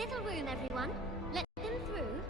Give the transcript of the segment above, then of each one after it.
little room, everyone. Let them through.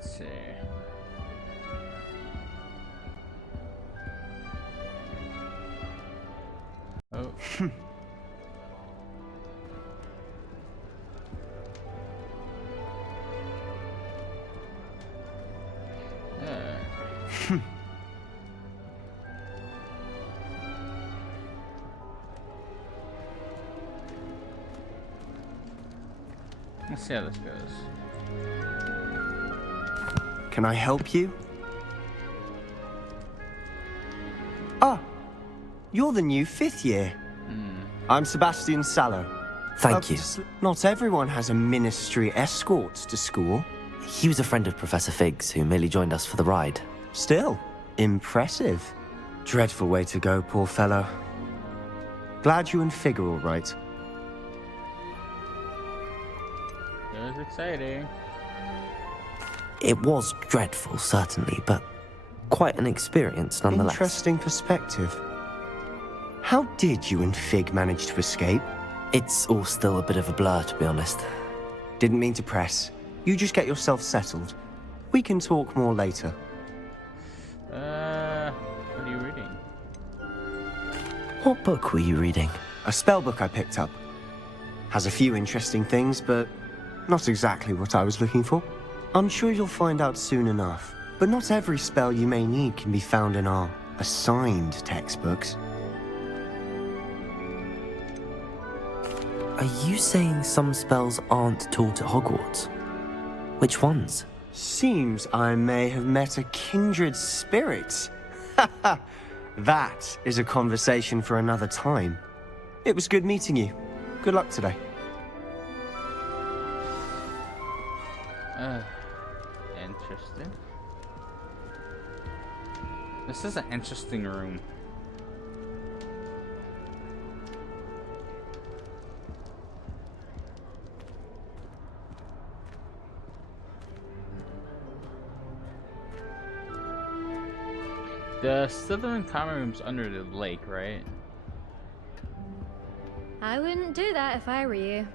Let's see. Oh. Let's see how this goes. Can I help you? Ah, you're the new 5th year. I'm Sebastian Sallow. Thank you. Not everyone has a ministry escort to school. He was a friend of Professor Fig's who merely joined us for the ride. Still, impressive. Dreadful way to go, poor fellow. Glad you and Fig are all right. It was exciting. It was dreadful, certainly, but quite an experience nonetheless. Interesting perspective. How did you and Fig manage to escape? It's all still a bit of a blur, to be honest. Didn't mean to press. You just get yourself settled. We can talk more later. What are you reading? What book were you reading? A spell book I picked up. Has a few interesting things, but not exactly what I was looking for. I'm sure you'll find out soon enough. But not every spell you may need can be found in our assigned textbooks. Are you saying some spells aren't taught at Hogwarts? Which ones? Seems I may have met a kindred spirit. That is a conversation for another time. It was good meeting you. Good luck today. Interesting. This is an interesting room. The Slytherin common room's under the lake, right? I wouldn't do that if I were you.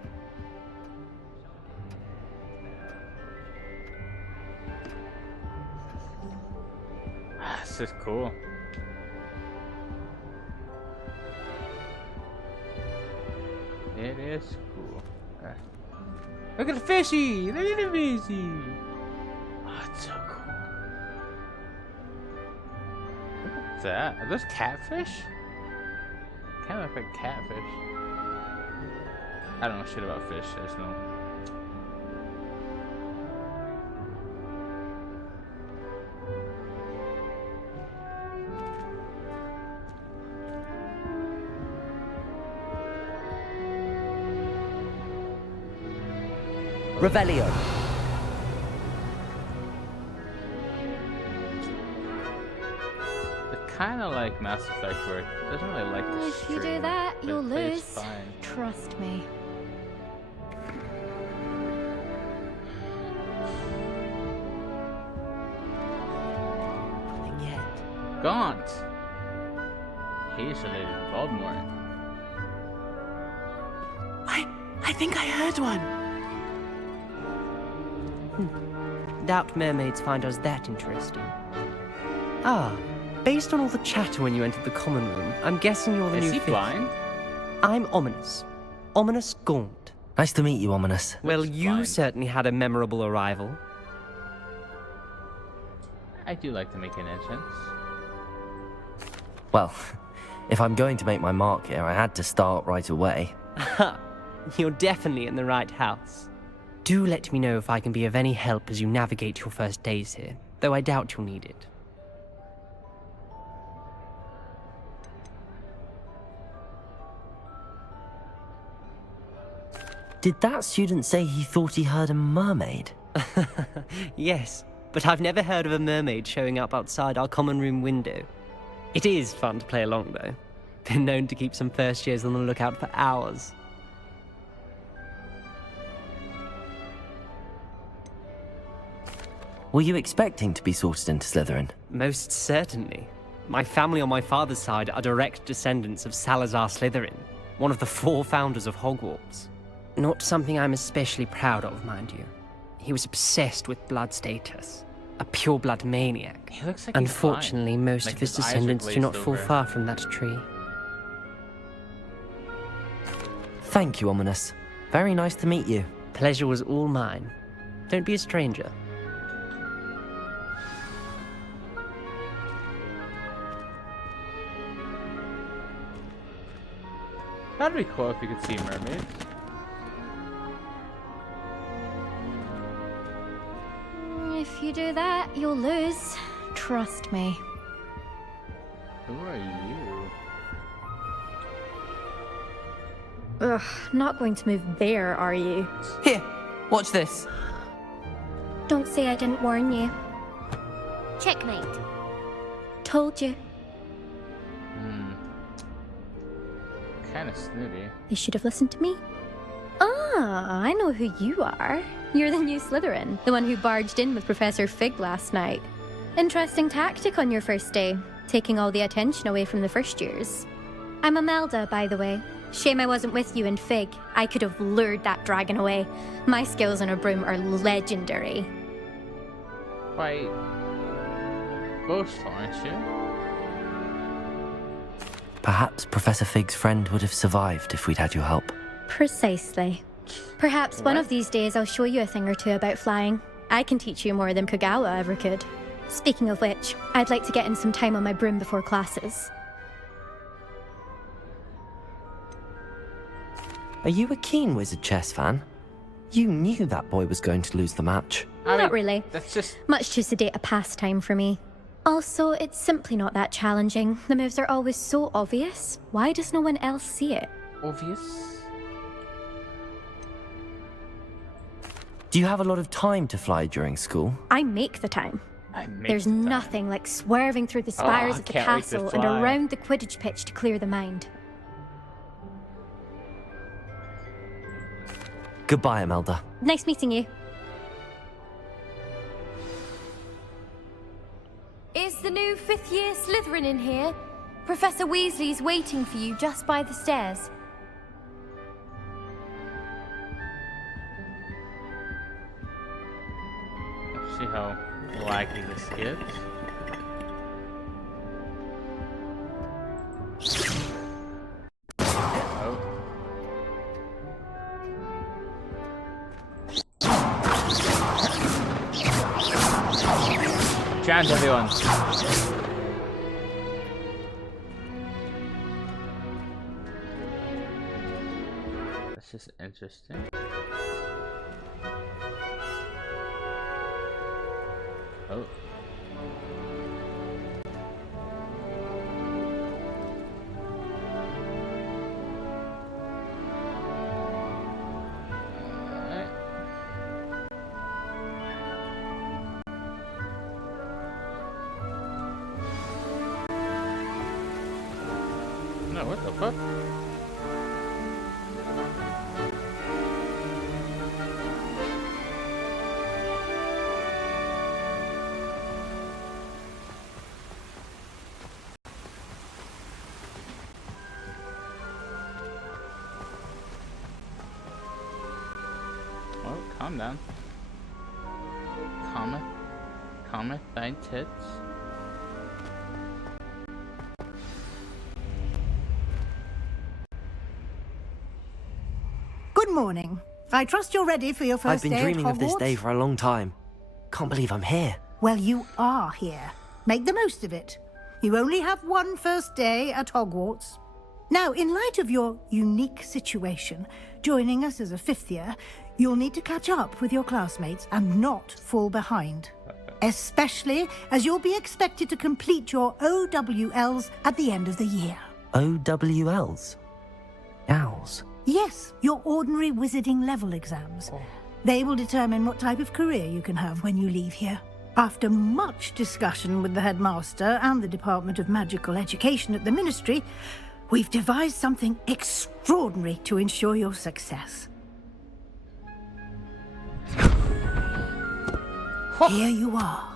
This is cool. It is cool. Okay. Look at the fishy! Look at the fishy! Oh, it's so cool. Look at that. Are those catfish? Kind of look like catfish. I don't know shit about fish. I just know. Revelio. It's kind of like Mass Effect where it doesn't really like the If you do stream, that, but you'll it plays lose. fine. Trust me. Nothing yet. Gaunt! He's related to Voldemort. I think I heard one. Doubt mermaids find us that interesting. Ah, based on all the chatter when you entered the common room, I'm guessing you're the Is new he fifth. blind? I'm Ominous. Ominous Gaunt. Nice to meet you, Ominous. Well, Looks you blind. certainly had a memorable arrival. I do like to make an entrance. Well, if I'm going to make my mark here, I had to start right away. Ha! You're definitely in the right house. Do let me know if I can be of any help as you navigate your first days here, though I doubt you'll need it. Did that student say he thought he heard a mermaid? Yes, but I've never heard of a mermaid showing up outside our common room window. It is fun to play along, though. Been known to keep some first years on the lookout for hours. Were you expecting to be sorted into Slytherin? Most certainly. My family on my father's side are direct descendants of Salazar Slytherin, one of the 4 founders of Hogwarts. Not something I'm especially proud of, mind you. He was obsessed with blood status. A pure-blood maniac. He looks like he's Unfortunately, blind. most Like of his his eyes are descendants do not glazed fall over. far from that tree. Thank you, Ominous. Very nice to meet you. Pleasure was all mine. Don't be a stranger. That'd be cool if you could see mermaids. If you do that, you'll lose. Trust me. Who are you? Ugh, not going to move there, are you? Here, watch this. Don't say I didn't warn you. Checkmate. Told you. Kind of snooty. They should have listened to me. Ah, I know who you are. You're the new Slytherin, the one who barged in with Professor Fig last night. Interesting tactic on your first day, taking all the attention away from the first years. I'm Imelda, by the way. Shame I wasn't with you in Fig. I could have lured that dragon away. My skills on a broom are legendary. Quite boastful, aren't you? Perhaps Professor Fig's friend would have survived if we'd had your help. Precisely. Perhaps one of these days I'll show you a thing or two about flying. I can teach you more than Kagawa ever could. Speaking of which, I'd like to get in some time on my broom before classes. Are you a keen Wizard Chess fan? You knew that boy was going to lose the match. Not really. That's just Much too sedate a pastime for me. Also, it's simply not that challenging. The moves are always so obvious. Why does no one else see it? obvious. Do you have a lot of time to fly during school? I make the time. There's nothing like swerving through the spires of the can't wait to castle and fly. around the Quidditch pitch to clear the mind. Goodbye, Imelda. Nice meeting you. Is the new fifth-year Slytherin in here? Professor Weasley's waiting for you just by the stairs. Let's see how laggy this gets. Oh. Chance, everyone. This is interesting. Oh. Alright. No, what the fuck? Oh, calm down. Calm it, thine tits. Good morning. I trust you're ready for your first I've been day at dreaming of this Hogwarts? day for a long time. Can't believe I'm here. Well, you are here. Make the most of it. You only have one first day at Hogwarts. Now, in light of your unique situation, joining us as a fifth year, you'll need to catch up with your classmates and not fall behind. Especially as you'll be expected to complete your OWLs at the end of the year. OWLs? Owls. Yes, your ordinary wizarding level exams. They will determine what type of career you can have when you leave here. After much discussion with the headmaster and the Department of Magical Education at the Ministry, we've devised something extraordinary to ensure your success. Here you are.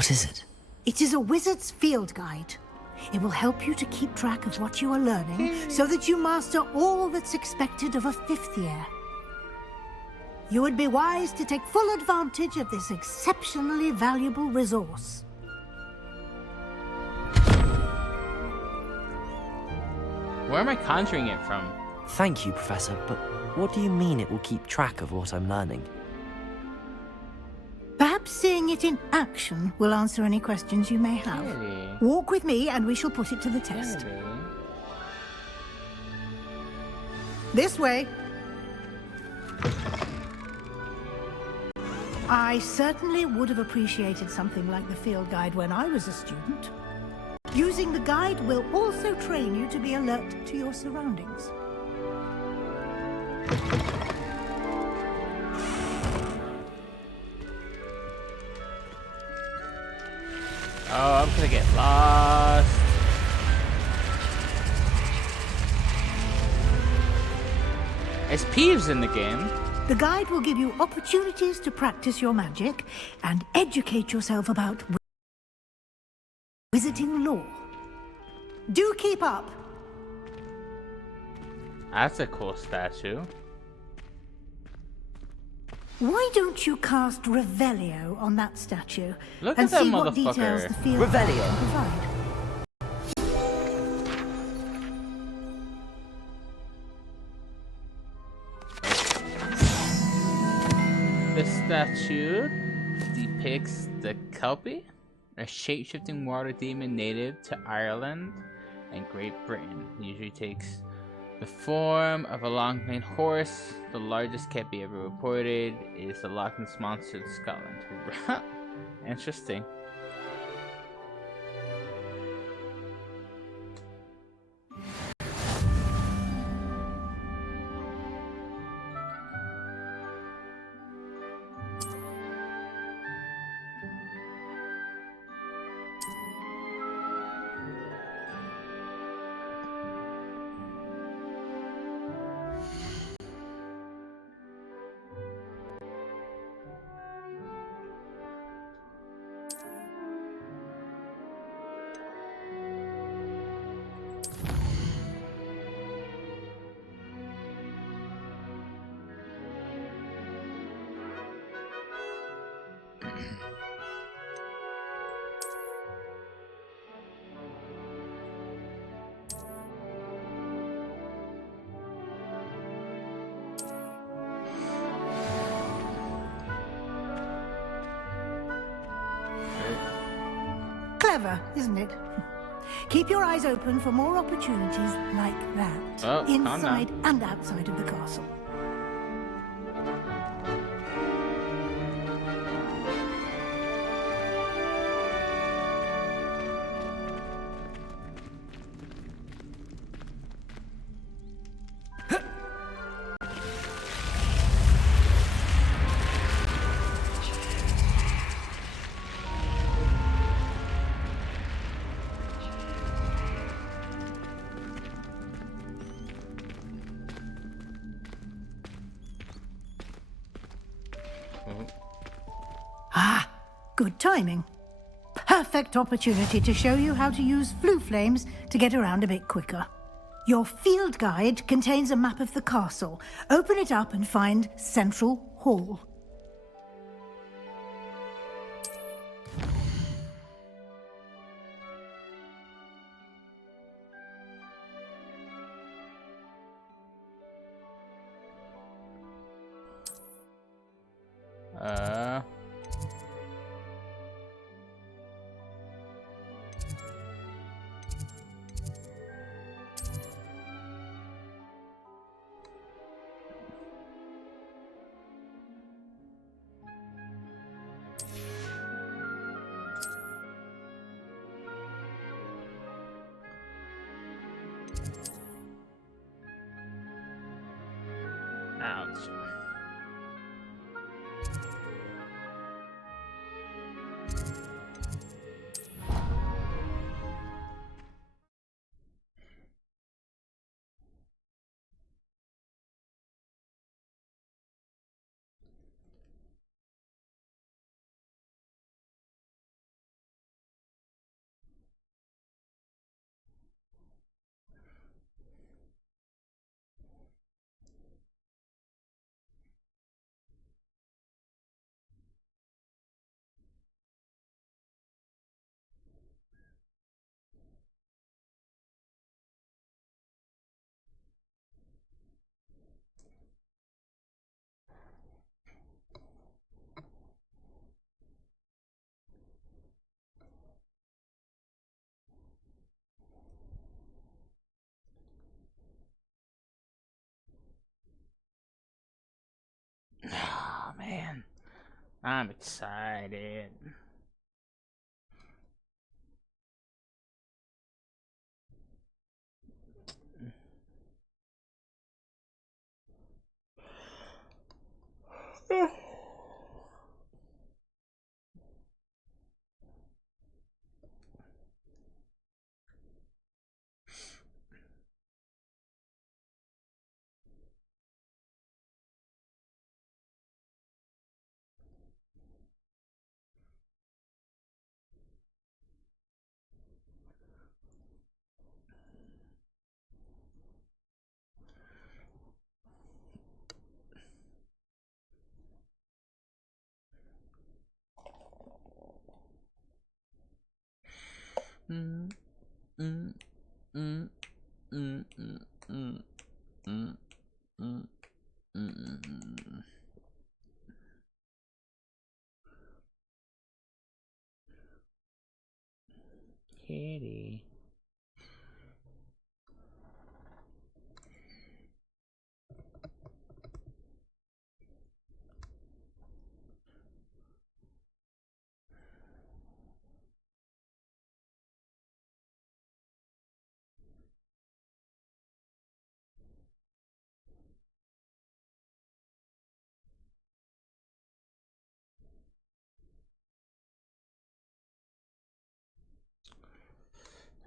What is it? It is a wizard's field guide. It will help you to keep track of what you are learning so that you master all that's expected of a 5th year. You would be wise to take full advantage of this exceptionally valuable resource. Where am I conjuring it from? Thank you, Professor, but what do you mean it will keep track of what I'm learning? Perhaps seeing it in action will answer any questions you may have. Really? Walk with me and we shall put it to the test. Really? This way. I certainly would have appreciated something like the field guide when I was a student. Using the guide will also train you to be alert to your surroundings. Oh, I'm gonna get lost. Is Peeves in the game? The guide will give you opportunities to practice your magic and educate yourself about wizarding lore. Do keep up. That's a cool statue. Why don't you cast Revelio on that statue Look and at that see what details motherfucker. the field Revelio. can provide? The statue depicts the Kelpie, a shape-shifting water demon native to Ireland and Great Britain. It usually takes the form of a long-maned horse. The largest Kelpie ever reported is the Loch Ness Monster of Scotland. Interesting. Clever, isn't it? Keep your eyes open for more opportunities like that, Oh, calm down. inside and outside of the castle. Ah, good timing. Perfect opportunity to show you how to use flue flames to get around a bit quicker. Your field guide contains a map of the castle. Open it up and find Central Hall. Uh... Ouch. Oh man, I'm excited. Mm, mm, mm, mm, mm, mm, mm, mm, mm. Kitty.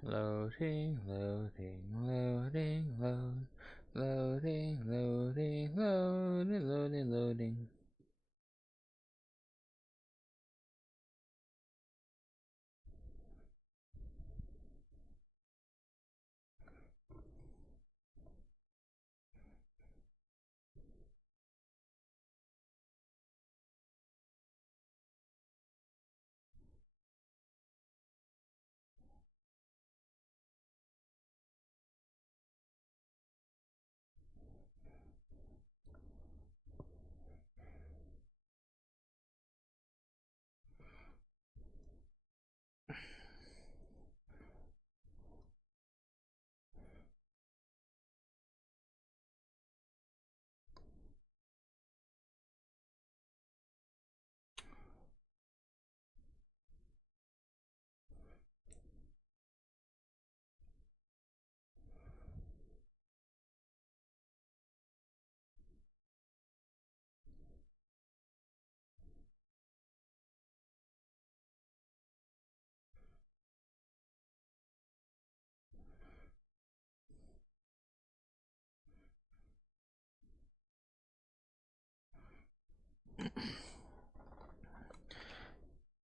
Loading, loading, loading, load, loading, loading, loading, loading, loading.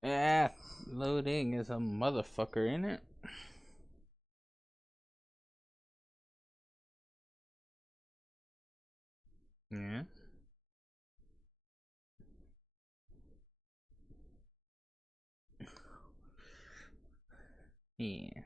Yeah, loading is a motherfucker, in it? Yeah. Yeah.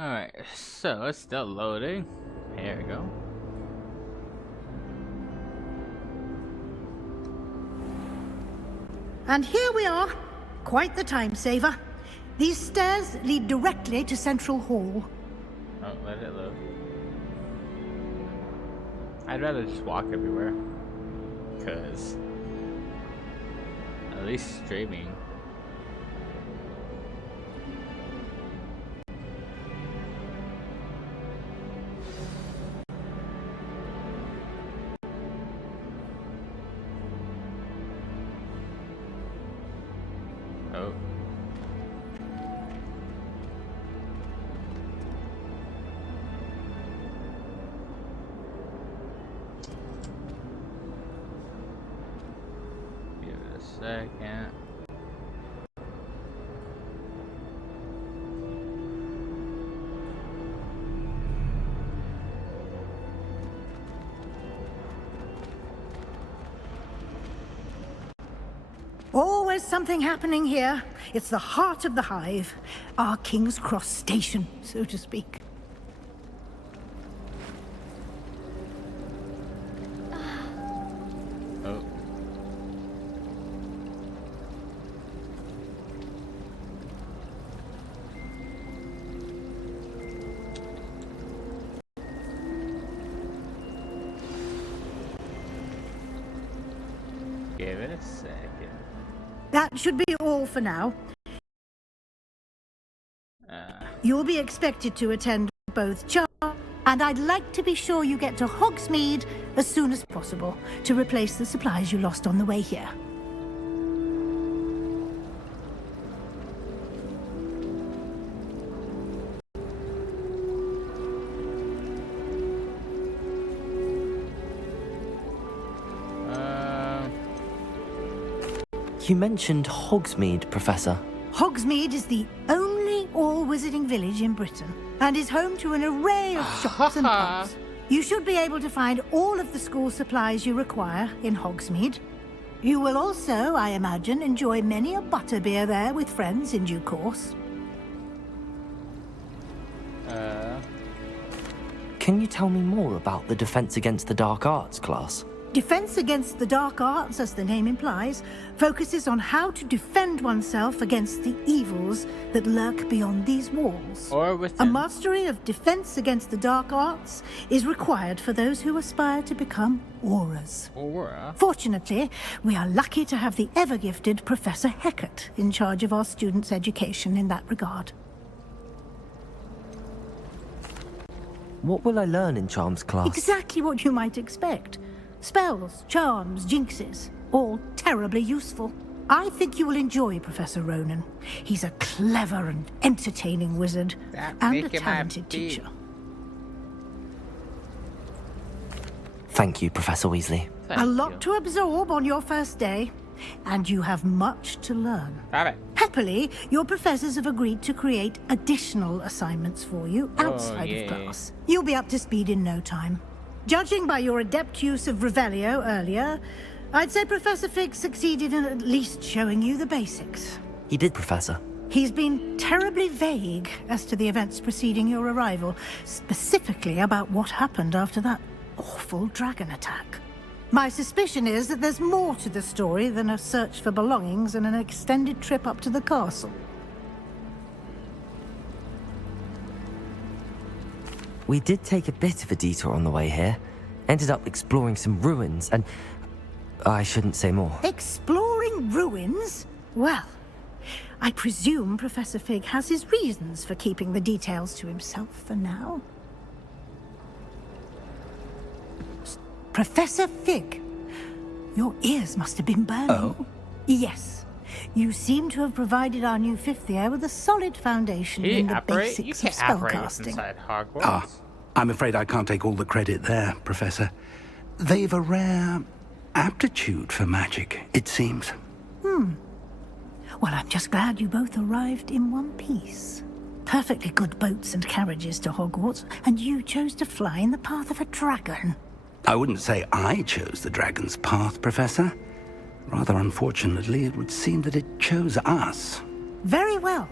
Alright, so it's still loading. Here we go. And here we are. Quite the time saver. These stairs lead directly to Central Hall. Oh, let it load. I'd rather just walk everywhere. Because at least streaming. second. Always something happening here. It's the heart of the hive. Our King's Cross station, so to speak. Oh. Give it a second. That should be all for now. You'll be expected to attend both charms, and I'd like to be sure you get to Hogsmeade as soon as possible to replace the supplies you lost on the way here. You mentioned Hogsmeade, Professor. Hogsmeade is the only all-wizarding village in Britain and is home to an array of shops and pubs. You should be able to find all of the school supplies you require in Hogsmeade. You will also, I imagine, enjoy many a butterbeer there with friends in due course. Can you tell me more about the Defense Against the Dark Arts class? Defense Against the Dark Arts, as the name implies, focuses on how to defend oneself against the evils that lurk beyond these walls. Or A within. mastery of Defense Against the Dark Arts is required for those who aspire to become auras. Aura. Fortunately, we are lucky to have the ever-gifted Professor Heckert in charge of our students' education in that regard. What will I learn in Charms class? Exactly what you might expect. Spells, charms, jinxes, all terribly useful. I think you will enjoy Professor Ronan. He's a clever and entertaining wizard, That and make a him my talented bee. teacher. Thank you, Professor Weasley. Thank A lot you. to absorb on your first day, and you have much to learn. Got it. Happily, your professors have agreed to create additional assignments for you outside yay. of class. You'll be up to speed in no time. Judging by your adept use of Revelio earlier, I'd say Professor Fig succeeded in at least showing you the basics. He did, Professor. He's been terribly vague as to the events preceding your arrival, specifically about what happened after that awful dragon attack. My suspicion is that there's more to the story than a search for belongings and an extended trip up to the castle. We did take a bit of a detour on the way here. Ended up exploring some ruins and... I shouldn't say more. Exploring ruins? Well, I presume Professor Fig has his reasons for keeping the details to himself for now. Professor Fig, your ears must have been burning. Oh? Yes. You seem to have provided our new fifth year with a solid foundation Can in you the operate? You basics of can't operate spellcasting. inside Hogwarts. Ah, I'm afraid I can't take all the credit there, Professor. They've a rare aptitude for magic, it seems. Well, I'm just glad you both arrived in one piece. Perfectly good boats and carriages to Hogwarts, and you chose to fly in the path of a dragon. I wouldn't say I chose the dragon's path, Professor. Rather unfortunately, it would seem that it chose us. Very well.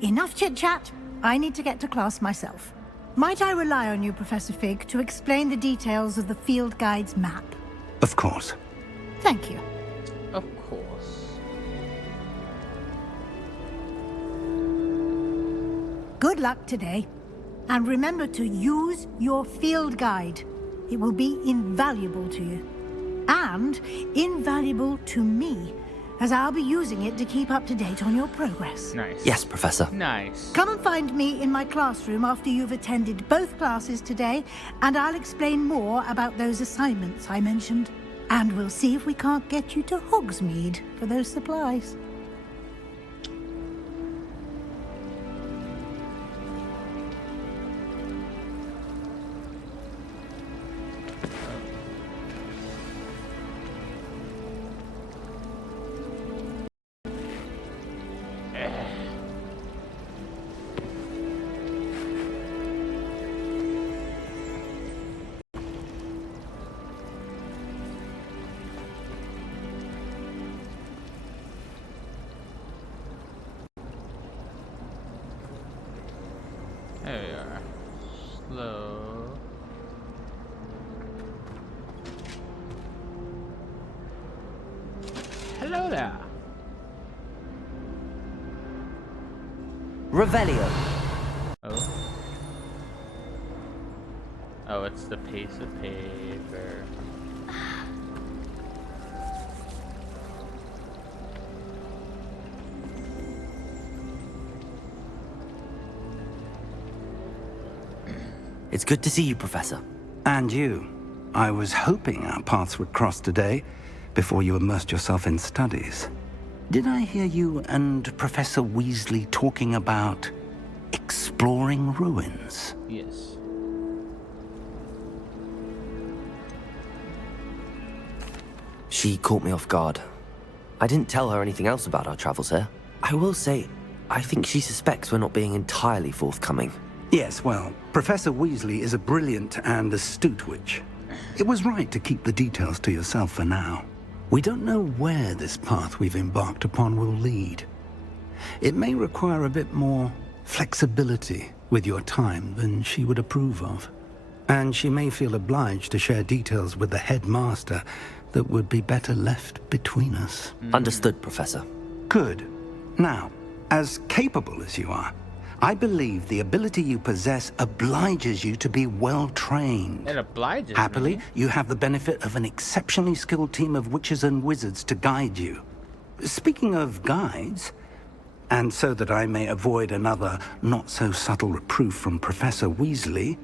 Enough chit-chat. I need to get to class myself. Might I rely on you, Professor Fig, to explain the details of the field guide's map? Of course. Thank you. Of course. Good luck today. And remember to use your field guide. It will be invaluable to you. And invaluable to me, as I'll be using it to keep up to date on your progress. Nice. Yes, Professor. Nice. Come and find me in my classroom after you've attended both classes today, and I'll explain more about those assignments I mentioned. And we'll see if we can't get you to Hogsmeade for those supplies. There we are. Slow. Hello there. Revelio. Oh. Oh, it's the piece of paper. It's good to see you, Professor. And you. I was hoping our paths would cross today, before you immersed yourself in studies. Did I hear you and Professor Weasley talking about exploring ruins? Yes. She caught me off guard. I didn't tell her anything else about our travels here. I will say, I think she suspects we're not being entirely forthcoming. Yes, well, Professor Weasley is a brilliant and astute witch. It was right to keep the details to yourself for now. We don't know where this path we've embarked upon will lead. It may require a bit more flexibility with your time than she would approve of. And she may feel obliged to share details with the headmaster that would be better left between us. Understood, Professor. Good. Now, as capable as you are, I believe the ability you possess obliges you to be well-trained. It obliges Happily, me. you have the benefit of an exceptionally skilled team of witches and wizards to guide you. Speaking of guides, and so that I may avoid another not-so-subtle reproof from Professor Weasley,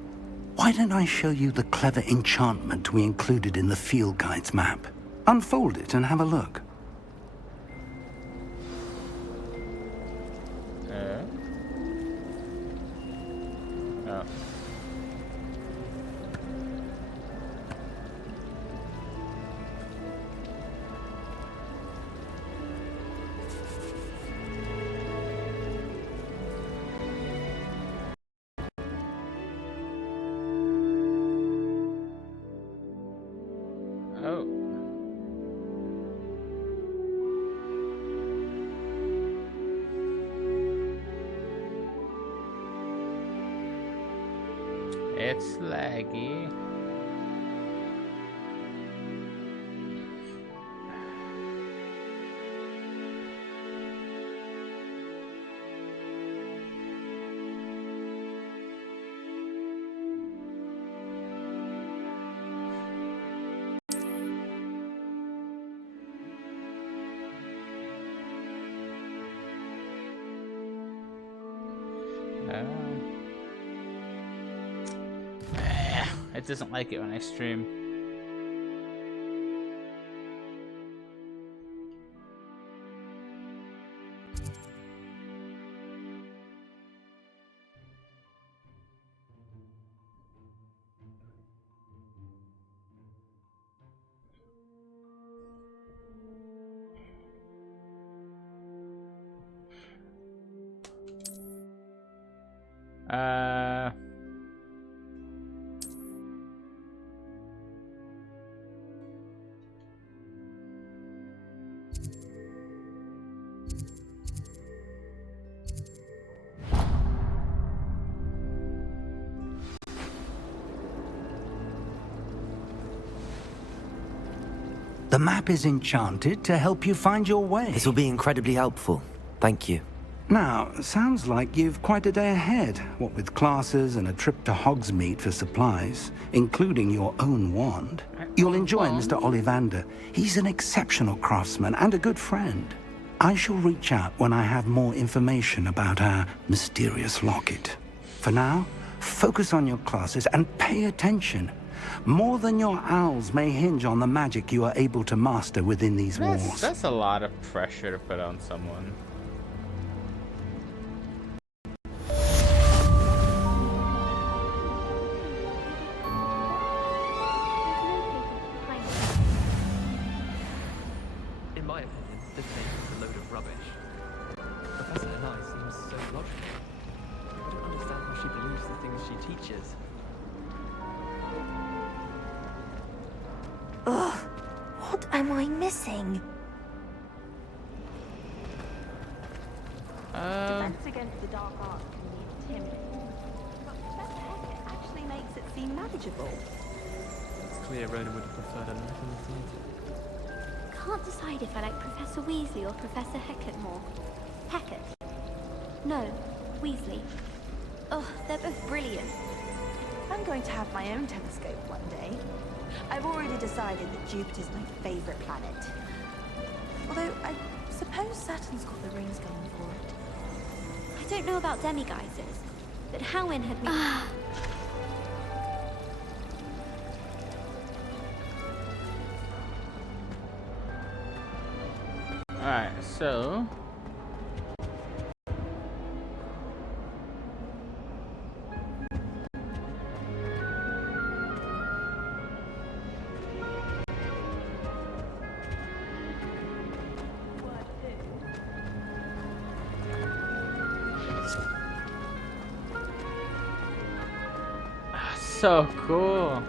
why don't I show you the clever enchantment we included in the field guide's map? Unfold it and have a look. Oh. Oh. It's laggy. It doesn't like it when I stream. The map is enchanted to help you find your way. This will be incredibly helpful. Thank you. Now, sounds like you've quite a day ahead, what with classes and a trip to Hogsmeade for supplies, including your own wand. You'll enjoy Mr. Ollivander. He's an exceptional craftsman and a good friend. I shall reach out when I have more information about our mysterious locket. For now, focus on your classes and pay attention. More than your owls may hinge on the magic you are able to master within these walls. That's a lot of pressure to put on someone. In my opinion, this name is a load of rubbish. Professor Anai seems so logical. I don't understand how she believes the things she teaches. Ugh, what am I missing? Defense against the dark arts can be intimidating. seem manageable. It's clear Rona would have preferred a life in the theatre. Can't decide if I like Professor Weasley or Professor Hecat more. Hecat? No, Weasley. Oh, they're both brilliant. I'm going to have my own telescope one day. I've already decided that Jupiter's my favorite planet. Although, I suppose Saturn's got the rings going for it. I don't know about demi-geysers, but Howin had me... Alright, so... So cool.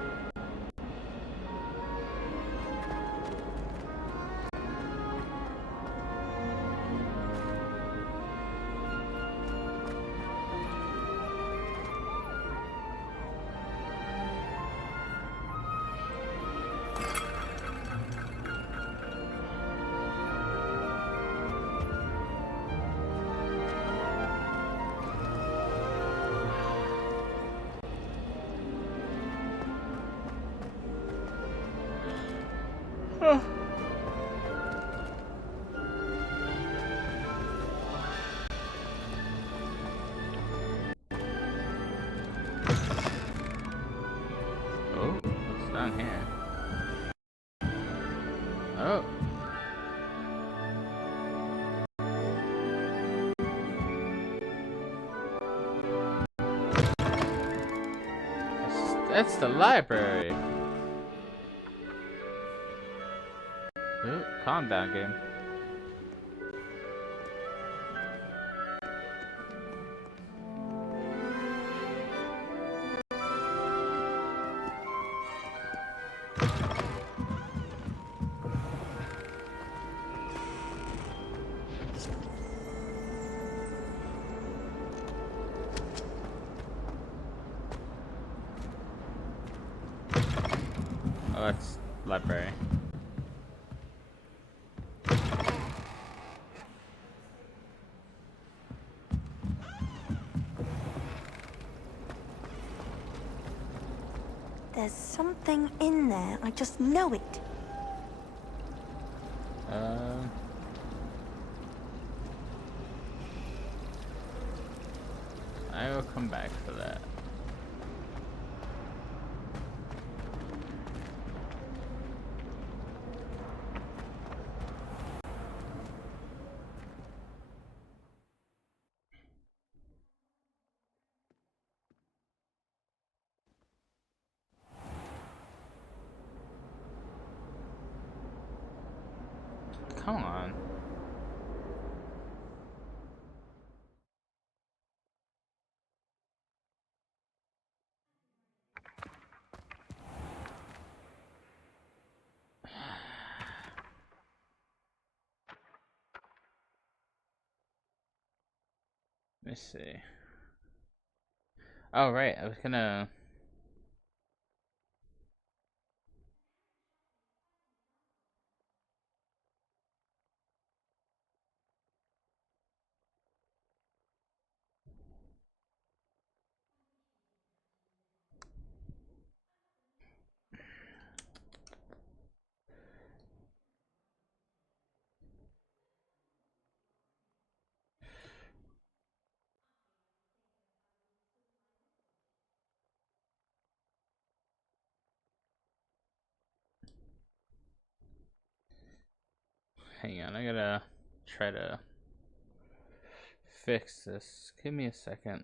Oh, what's down here? Oh. That's the library. Oh, calm down, game. Oh, that's library. There's something in there. I just know it. I will come back for that. Come on. Let me see. Oh, right. I was gonna... Hang on, I gotta try to fix this. Give me a second.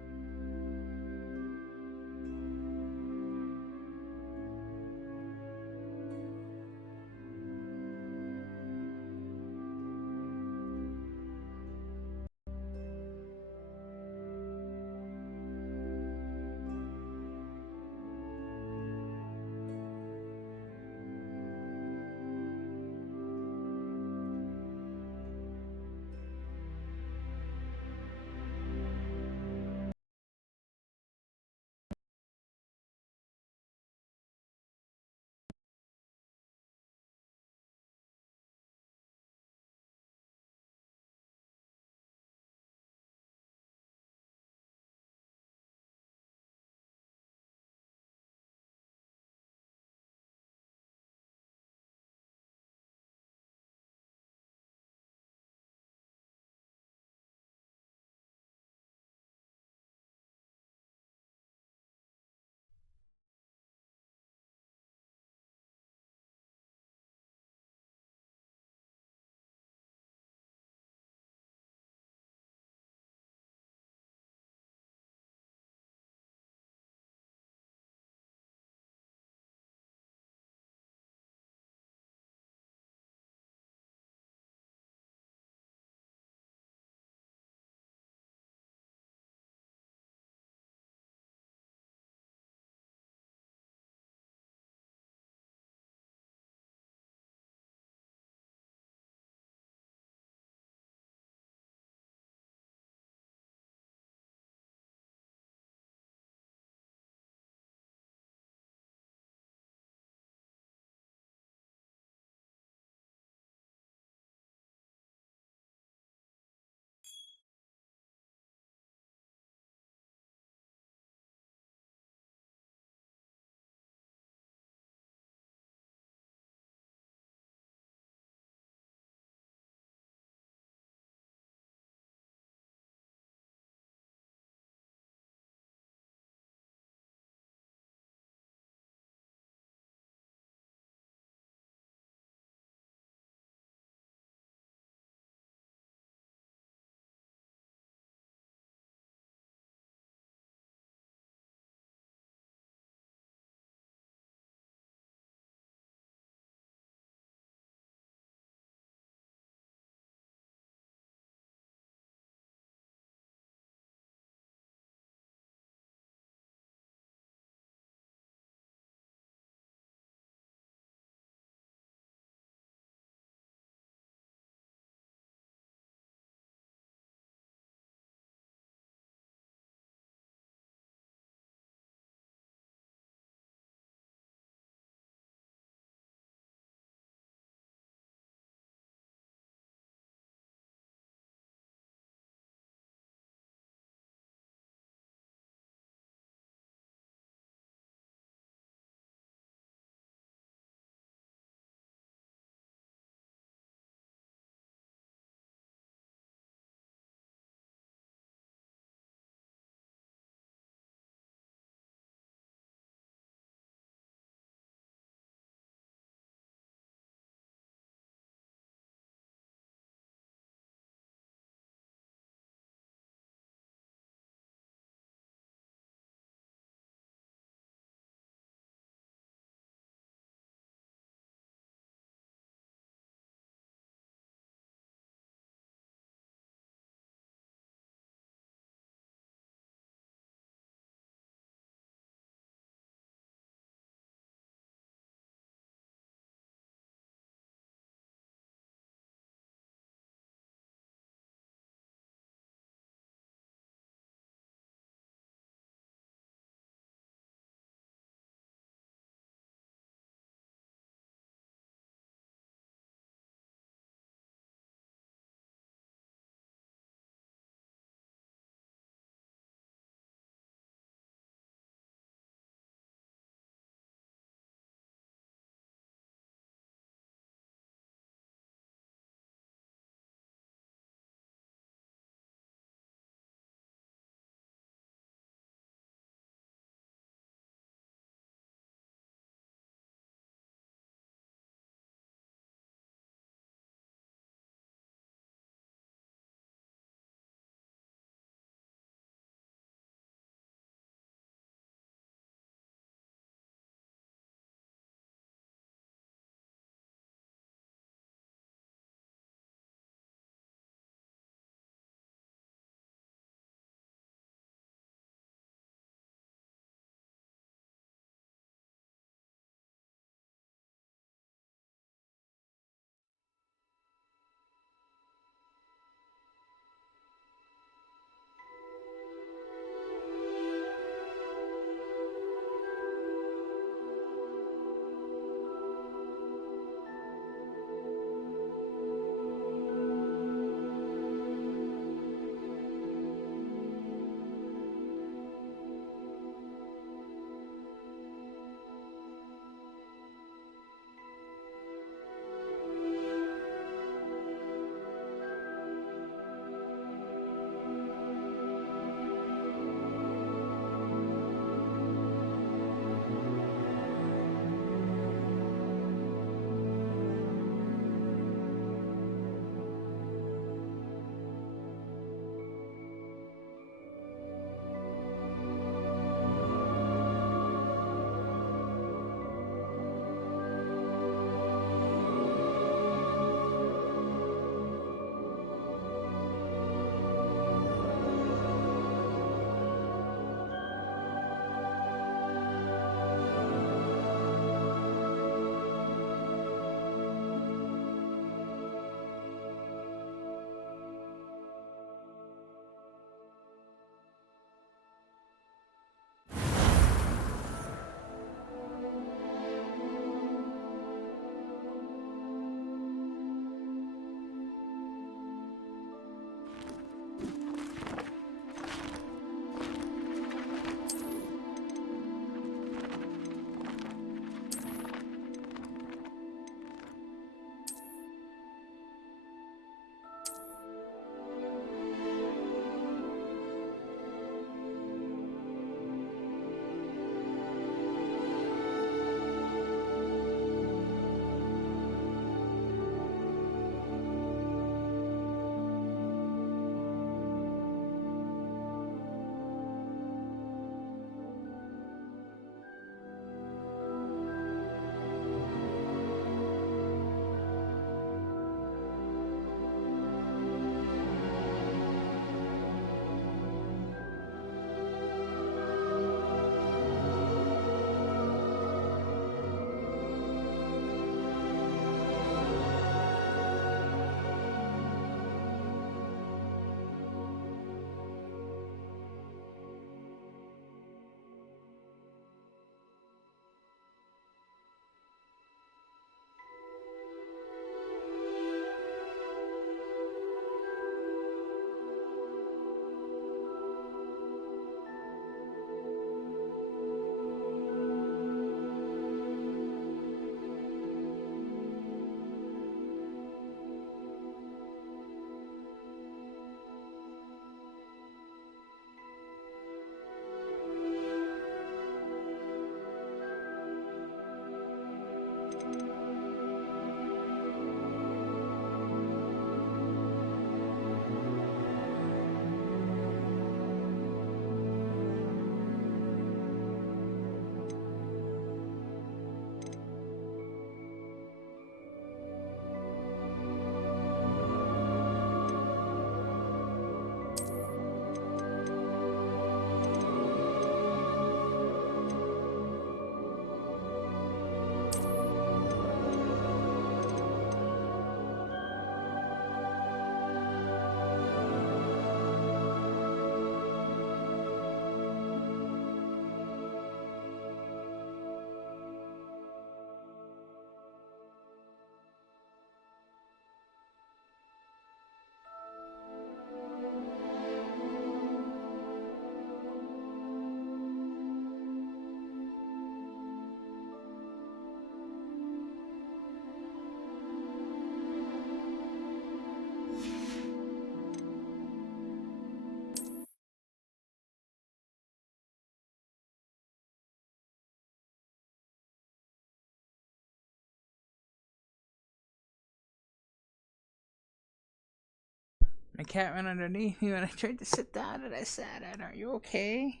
My cat went underneath me when I tried to sit down and I sat down. Are you okay?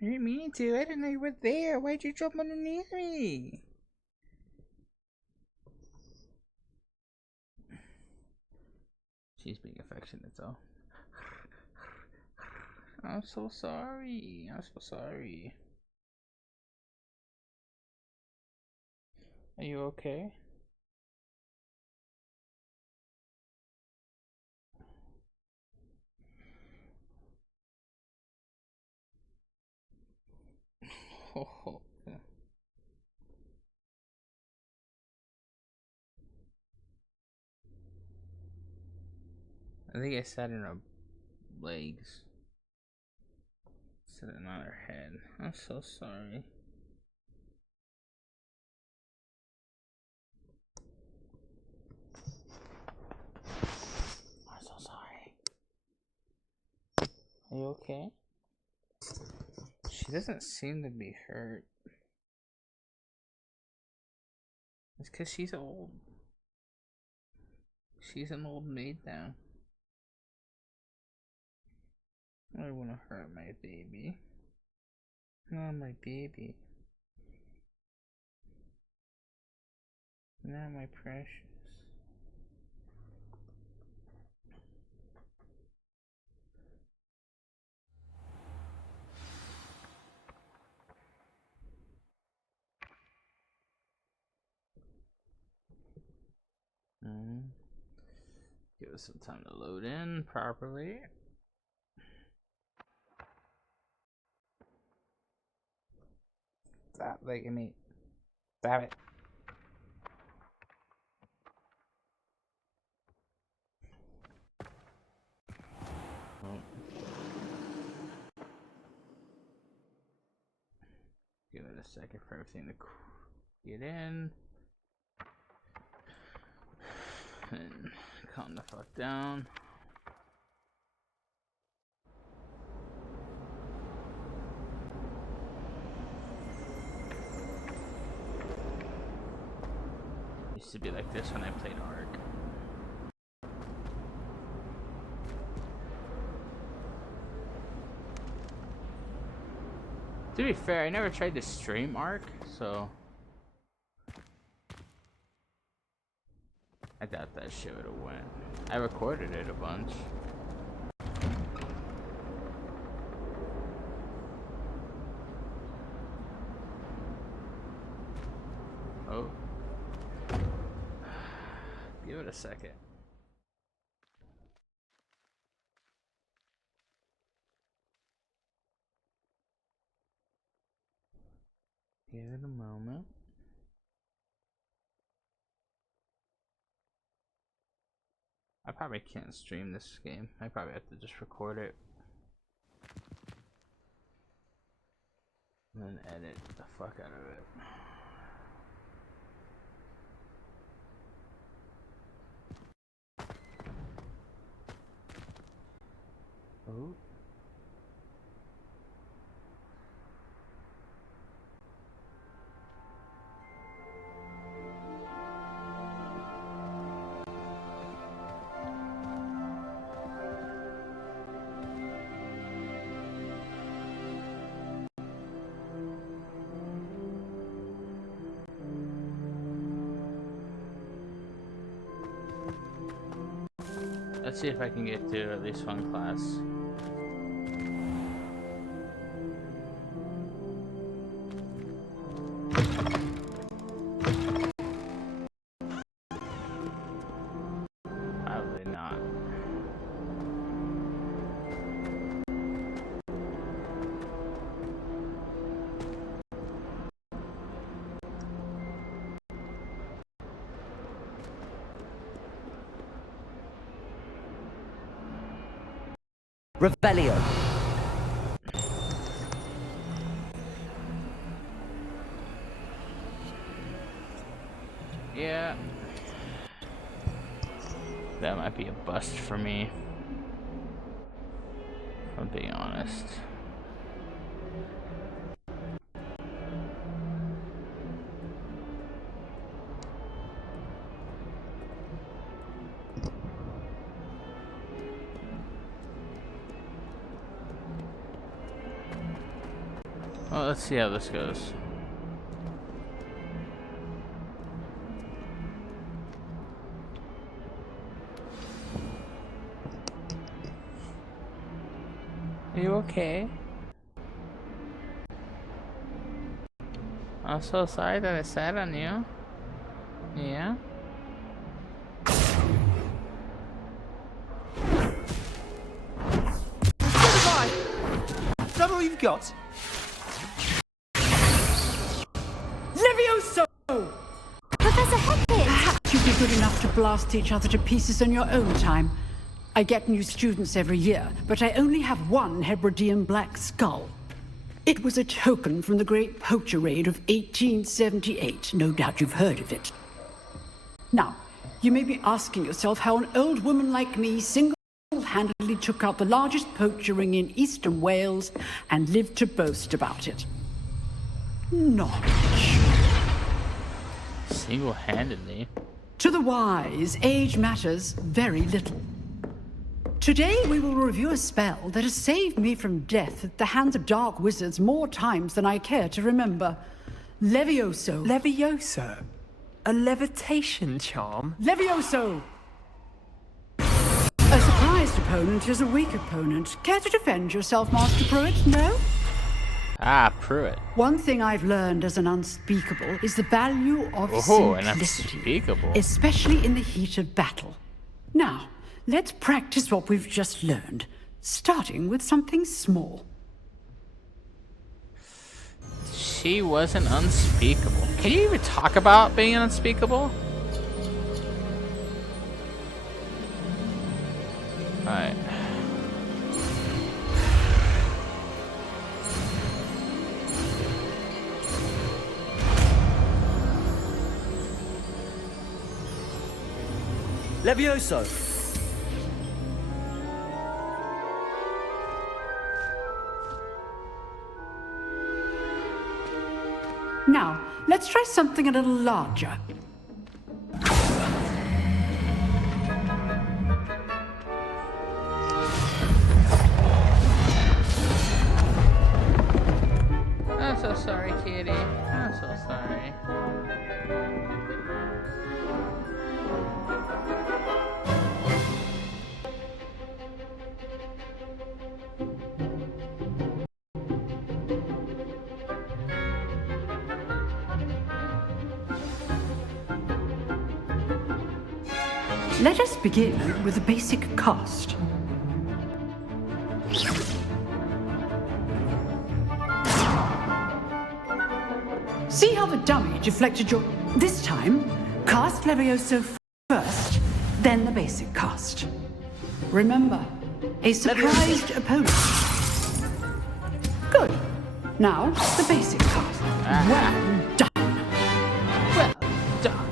I didn't mean to. I didn't know you were there. Why'd you jump underneath me? She's being affectionate though. I'm so sorry. I'm so sorry. Are you okay? Oh, I think I sat in her legs. Sitting on her head. I'm so sorry. I'm so sorry. Are you okay? She doesn't seem to be hurt. It's because she's old. She's an old maid now. I don't want to hurt my baby. Not my baby. Not my precious. Give us some time to load in properly. Stop licking me. Stop it. Oh. Give it a second for everything to get in. And calm the fuck down. Used to be like this when I played Ark. To be fair, I never tried to stream Ark, so I doubt that shit would have went. I recorded it a bunch. Oh. Give it a second. Give it a moment. I probably can't stream this game. I probably have to just record it. And then edit the fuck out of it. Oh. Let's see if I can get to at least one class. Probably not. Rebellion. Yeah. That might be a bust for me, if I'm being honest. Well, let's see how this goes. Are you okay? I'm so sorry that I sat on you. Yeah? Is that all you've got? Levioso! Professor Hecat! Perhaps you'd be good enough to blast each other to pieces in your own time. I get new students every year, but I only have one Hebridean black skull. It was a token from the Great Poacher Raid of 1878. No doubt you've heard of it. Now, you may be asking yourself how an old woman like me single-handedly took out the largest poacher ring in eastern Wales and lived to boast about it. Knowledge. Single-handedly? To the wise, age matters very little. Today we will review a spell that has saved me from death at the hands of dark wizards more times than I care to remember. Levioso. Levioso? A levitation charm? Levioso! A surprised opponent is a weak opponent. Care to defend yourself, Master Pruitt? No? Ah, Pruitt. One thing I've learned as an unspeakable is the value of simplicity. Unspeakable. Especially in the heat of battle. Now, let's practice what we've just learned, starting with something small. She wasn't unspeakable. Can you even talk about being unspeakable? Alright. Levioso! Now, let's try something a little larger. I'm so sorry, kitty. I'm so sorry. Let us begin with a basic cast. See how the dummy deflected your... This time, cast Levioso first, then the basic cast. Remember, a surprised opponent. Good. Now, the basic cast. Well done. Well done.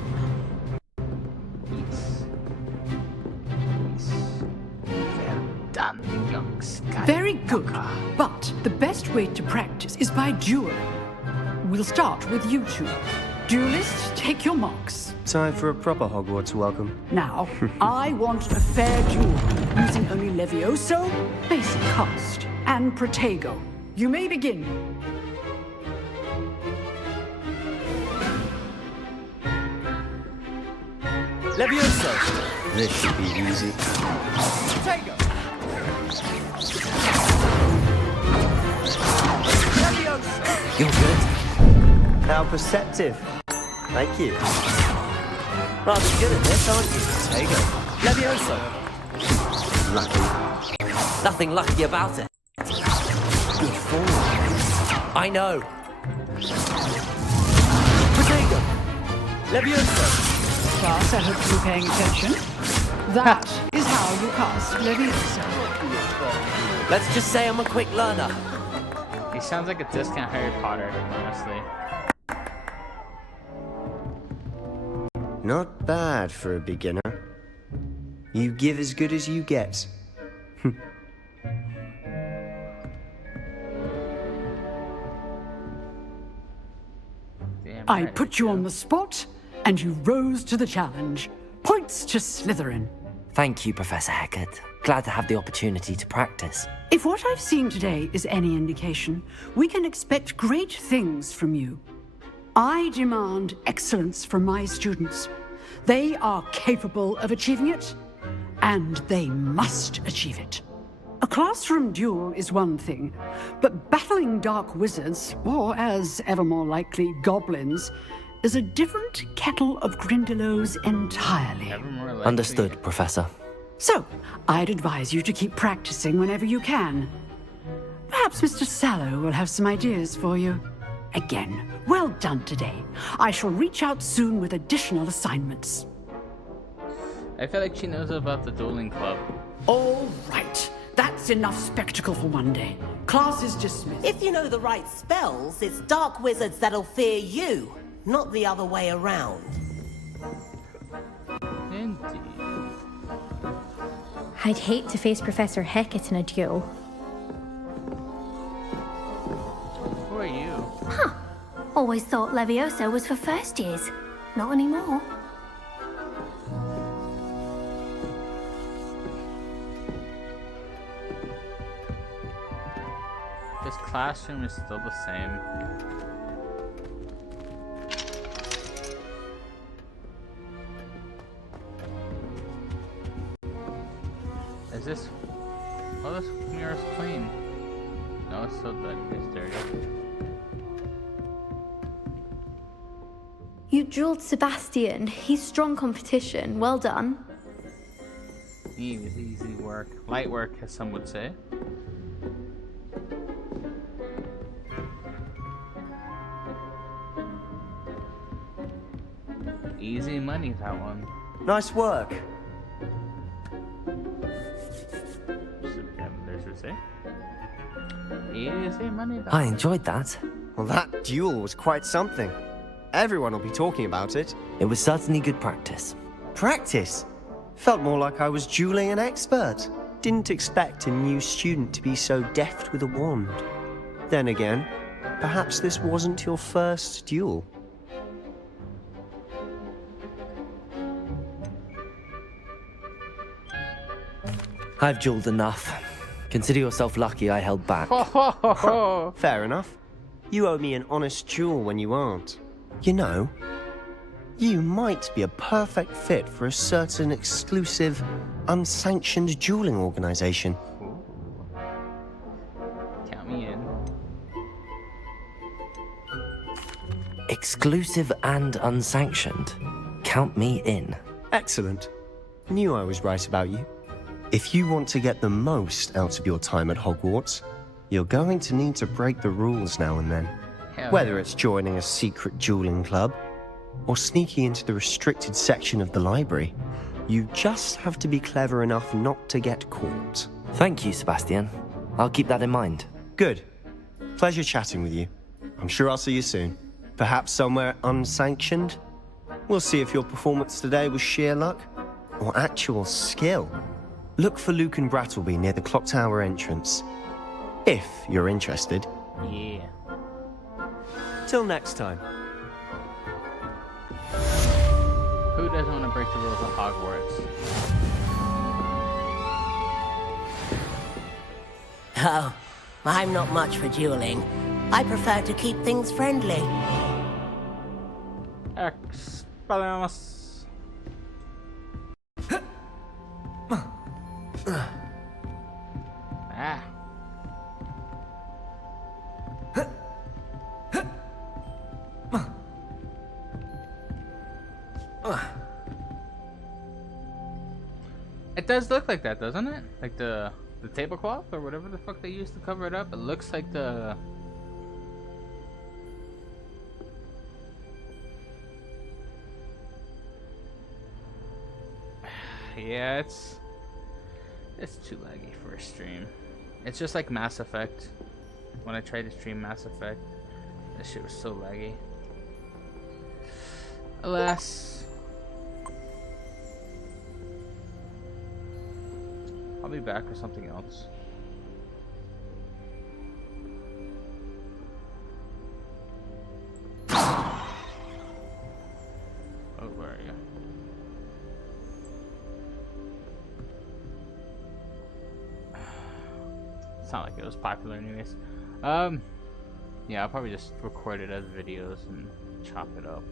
Well done, young Sky. Very good. But the best way to practice is by dueling. We'll start with you two. Duelists, take your marks. Time for a proper Hogwarts welcome. Now, I want a fair duel, using only Levioso, basic cast, and Protego. You may begin. Levioso! This should be easy. Protego! Levioso! You're good. How perceptive. Thank you. Rather good at this, aren't you, Protego? Levioso! Lucky. Nothing lucky about it. Good form. I know. Protego! Levioso! Class, I hope you're paying attention. That is how you cast Levioso. Let's just say I'm a quick learner. He sounds like a discount Harry Potter, honestly. Not bad for a beginner. You give as good as you get. Damn I right put you on the spot, and you rose to the challenge. Points to Slytherin. Thank you, Professor Hecat. Glad to have the opportunity to practice. If what I've seen today is any indication, we can expect great things from you. I demand excellence from my students. They are capable of achieving it, and they must achieve it. A classroom duel is one thing, but battling dark wizards, or as ever more likely, goblins, is a different kettle of Grindylows entirely. Understood, Professor. So, I'd advise you to keep practicing whenever you can. Perhaps Mr. Sallow will have some ideas for you. Again, well done today. I shall reach out soon with additional assignments. I feel like she knows about the dueling club. All right. That's enough spectacle for one day. Class is dismissed. If you know the right spells, it's dark wizards that'll fear you, not the other way around. Indeed. I'd hate to face Professor Hecat in a duel. Who are you? Huh. Always thought Levioso was for first years. Not anymore. This classroom is still the same. Is this... Oh, this mirror's clean. No, it's still dirty. It's dirty. You drilled Sebastian. He's strong competition. Well done. He was easy work. Light work, as some would say. Easy money, that one. Nice work. Easy money, that I enjoyed that. Well, that duel was quite something. Everyone will be talking about it. It was certainly good practice. Practice? Felt more like I was dueling an expert. Didn't expect a new student to be so deft with a wand. Then again, perhaps this wasn't your first duel. I've dueled enough. Consider yourself lucky I held back. Fair enough. You owe me an honest duel when you aren't. You know, you might be a perfect fit for a certain exclusive, unsanctioned dueling organization. Count me in. Exclusive and unsanctioned. Count me in. Excellent. Knew I was right about you. If you want to get the most out of your time at Hogwarts, you're going to need to break the rules now and then. Whether it's joining a secret dueling club or sneaking into the restricted section of the library, you just have to be clever enough not to get caught. Thank you, Sebastian. I'll keep that in mind. Good. Pleasure chatting with you. I'm sure I'll see you soon. Perhaps somewhere unsanctioned? We'll see if your performance today was sheer luck or actual skill. Look for Luke and Brattleby near the clock tower entrance. If you're interested. Yeah. Till next time. Who doesn't want to break the rules of Hogwarts? Oh, I'm not much for dueling. I prefer to keep things friendly. Expelliarmus. Ah. It does look like that, doesn't it? Like the tablecloth or whatever the fuck they used to cover it up. It looks like the... Yeah, it's too laggy for a stream. It's just like Mass Effect. When I tried to stream Mass Effect, this shit was so laggy. Alas. I'll be back with something else. Oh, where are you? It's not like it was popular anyways. Yeah, I'll probably just record it as videos and chop it up.